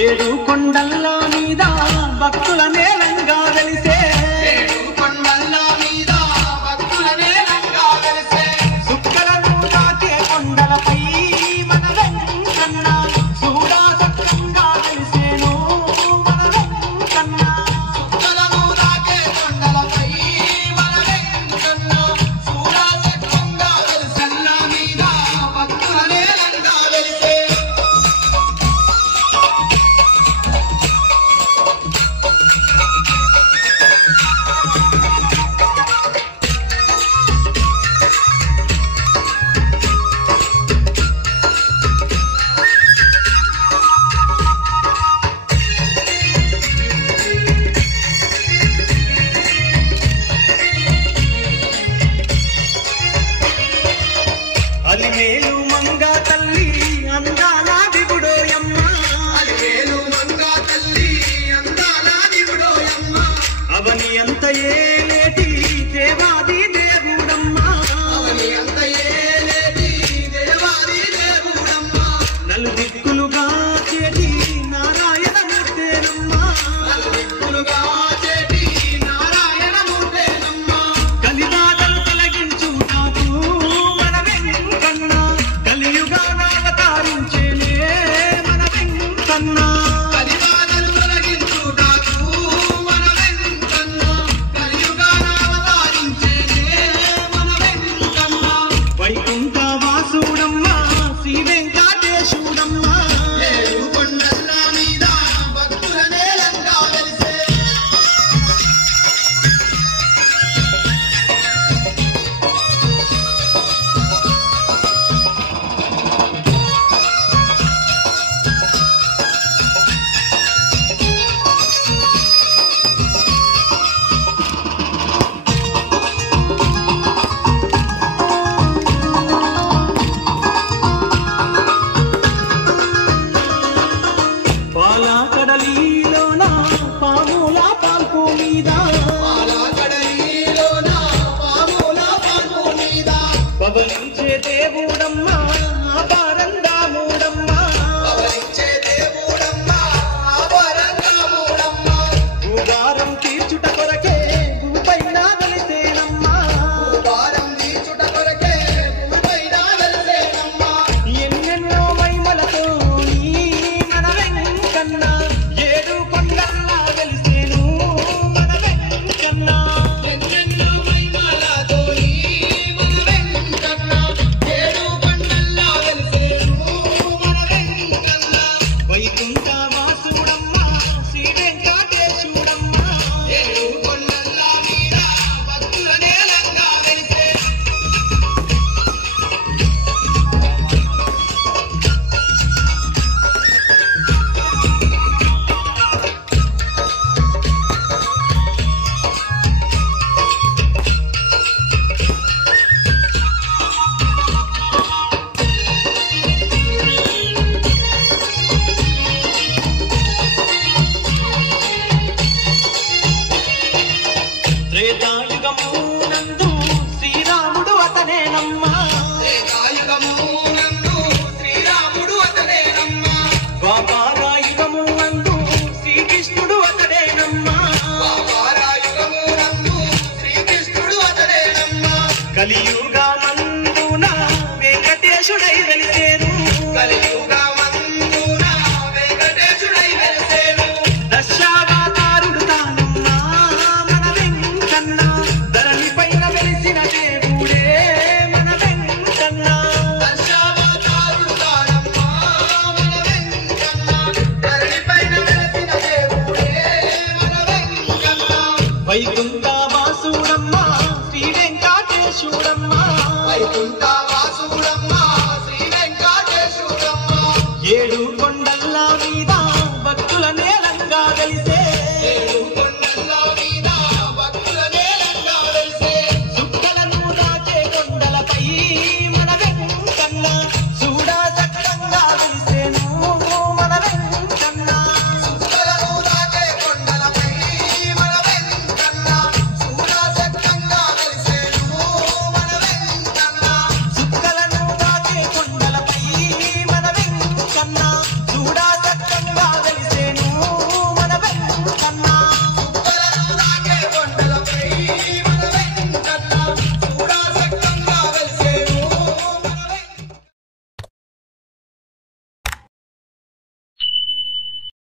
ఏడు కొండల మీద భక్తుల నేలంగా వెలిసే సుక్కలను దాకే కొండలపై మన వెంకన్న చూడా సత్యంగా వెలిసేను మన వెంకన్న అలిమేలు మంగా తల్లి అందాల దిగుడోయమ్మ అవని అంత ఏలేటి దేవాది దేవుడమ్మ నలు దిక్కులుగా చేటి నారాయణ మూర్తేనమ్మ కలిబాధలు తొలగించు నాకు మన వెంకన్న కలియుగాన అవతరించేనే మన వెంకన్న వైకుంఠ వాసుడమ్మ శ్రీ వెంకటేశుడమ్మ పాలకడలిలోన పాముల పాల్పు మీద పవలించే దేవుడమ్మ పరందాముడమ్మ భూభారం తీర్చుట కొరకే భూపైన వెలిసేనమ్మ ఎన్నెన్నో మహిమలతో నీ మన వెంకన్న ఏడు కొండల్లా వెలిసేను మన వెంకన్న వైకుంఠ వాసుడమ్మ శ్రీ వెంకటేశుడమ్మ త్రేతాయుగమునందు శ్రీరాముడు అతనేనమ్మ ద్వాపరాయుగమునందు శ్రీకృష్ణుడు అతడేనమ్మ కలియుగమందున వెంకటేశుడై వెలిసేను దశావతారుడు తానమ్మ మన వెంకన్న ధరణి పైన వెలిసిన దేవుడే మన వెంకన్న వైకుంఠ వాసుడమ్మ శ్రీ వెంకటేశుడమ్మ వైకుంఠ వాసుడమ్మ శ్రీ వెంకటేశుడమ్మ వెంకన్న చూడాలి